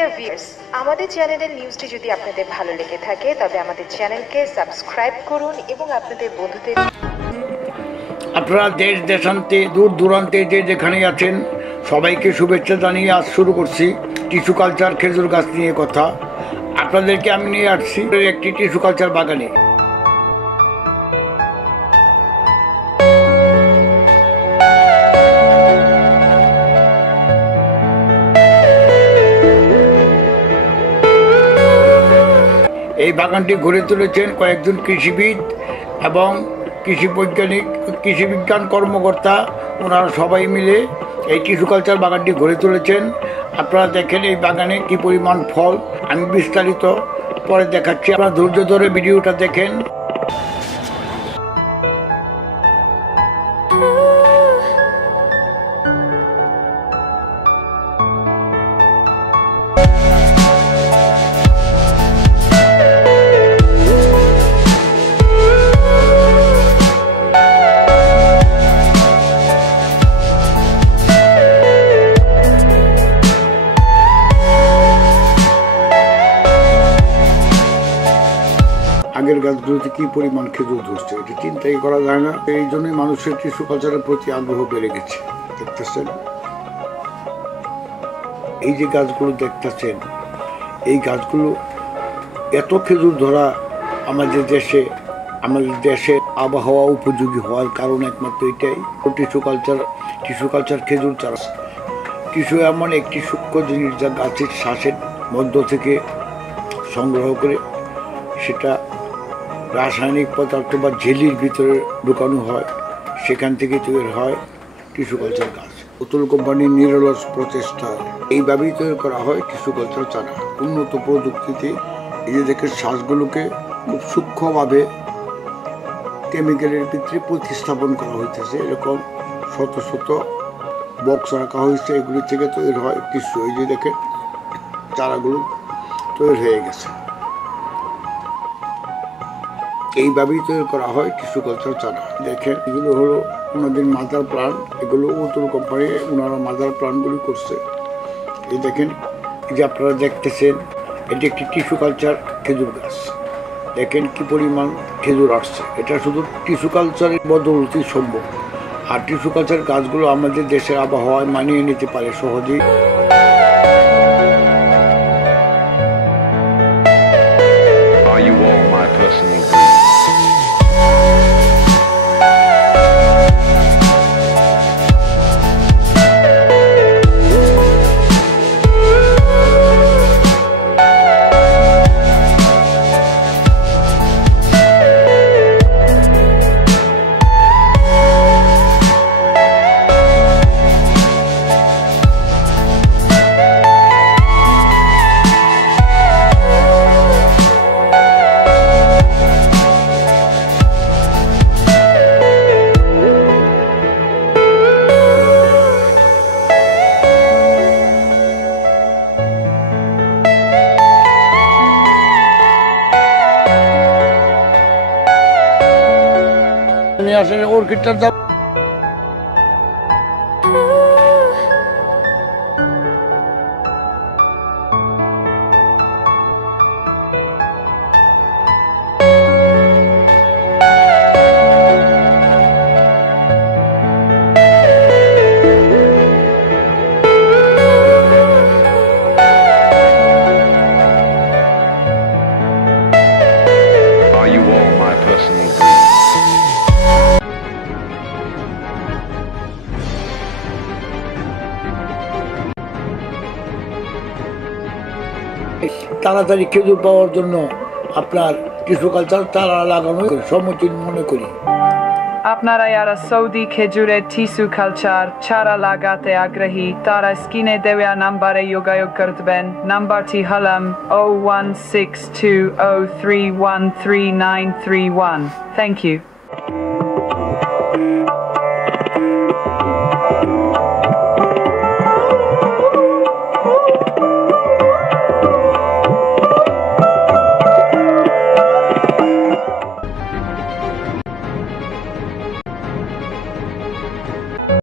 Dear viewers, আমাদের চ্যানেলের নিউজটি যদি আপনাদের ভালো লেগে থাকে তবে আমাদের চ্যানেলকে সাবস্ক্রাইব করুন এবং আপনাদের বন্ধুদের। আপনারা দেশ দেশান্তে দূর দূরান্তে যেখানেই আছেন সবাইকে শুভেচ্ছা জানিয়ে আজ শুরু করছি টিস্যু কালচার খেজুর গাছ নিয়ে কথা। আপনাদেরকে আমি নিয়ে আসছি একটি টিস্যু কালচার বাগানে। এই বাগানটি গড়ে তুলেছেন কয়েকজন কৃষিবিদ এবং কৃষি বৈজ্ঞানিক, কৃষি বিজ্ঞান কর্মকর্তা। ওনারা সবাই মিলে এই টিস্যু কালচার বাগানটি গড়ে তুলেছেন। আপনারা দেখেন এই বাগানে কি পরিমাণ ফল, আমি বিস্তারিত পরে দেখাচ্ছি। আপনারা ধৈর্য ধরে ভিডিওটা দেখেন। আগের গাছগুলোতে কি পরিমাণ খেজুর ধরছে এটি চিন্তাই করা যায় না। এই জন্যই মানুষের টিস্যু কালচারের প্রতি আগ্রহ বেড়ে গেছে। দেখতেছেন এই যে গাছগুলো দেখতেছেন, এই গাছগুলো এত খেজুর ধরা আমাদের দেশে আবহাওয়া উপযোগী হওয়ার কারণ একমাত্র এটাই টিস্যু কালচার খেজুর চাষ। টিস্যু এমন একটি সূক্ষ্ম জিনিস যা গাছের শ্বাসের মধ্য থেকে সংগ্রহ করে সেটা রাসায়নিক পদার্থ বা ঝিল্লির ভিতরে ঢুকানো হয়, সেখান থেকে তৈরি হয় টিস্যু কালচার গাছ। বোতল কোম্পানির নিরলস প্রচেষ্টা এইভাবেই তৈরি করা হয় টিস্যু কালচার চারা। উন্নত প্রযুক্তিতে এই যে দেখে শ্বাসগুলোকে খুব সূক্ষ্মভাবে কেমিক্যালের ভিতরে প্রতিস্থাপন করা হইতেছে। এরকম শত শত বক্স রাখা হয়েছে, এগুলি থেকে তৈরি হয় টিস্যু। এই যে দেখেন চারাগুলো তৈরি হয়ে গেছে। এইভাবেই তৈরি করা হয় টিস্যু কালচার চারা। দেখেন এগুলো হলো ওনাদের মাদার প্লান্ট, এগুলো বোতল কোম্পানি ওনারা মাদার প্লান্টগুলি করছে। এই দেখেন এই যে আপনারা দেখতেছেন এটি একটি টিস্যু কালচার খেজুর গাছ। দেখেন কি পরিমাণ খেজুর আসছে। এটা শুধু টিস্যু কালচারের বদৌলতেই সম্ভব। আর টিস্যু কালচার গাছগুলো আমাদের দেশের আবহাওয়ায় মানিয়ে নিতে পারে সহজেই। Are you all my personal greed? আসলে অর্কিডটার দাম Are you all my personal greed? তাড়াতাড়ি খেজুর পাওয়ার জন্য আপনার টিস্যু কালচার চারা লাগানো সমীচীন মনে করি। আপনারা যারা সৌদি খেজুরের টিস্যু কালচার চারা লাগাতে আগ্রহী তারা স্ক্রিনে দেওয়া নাম্বারে যোগাযোগ করবেন। নাম্বারটি হলাম 01620313931। Thank you.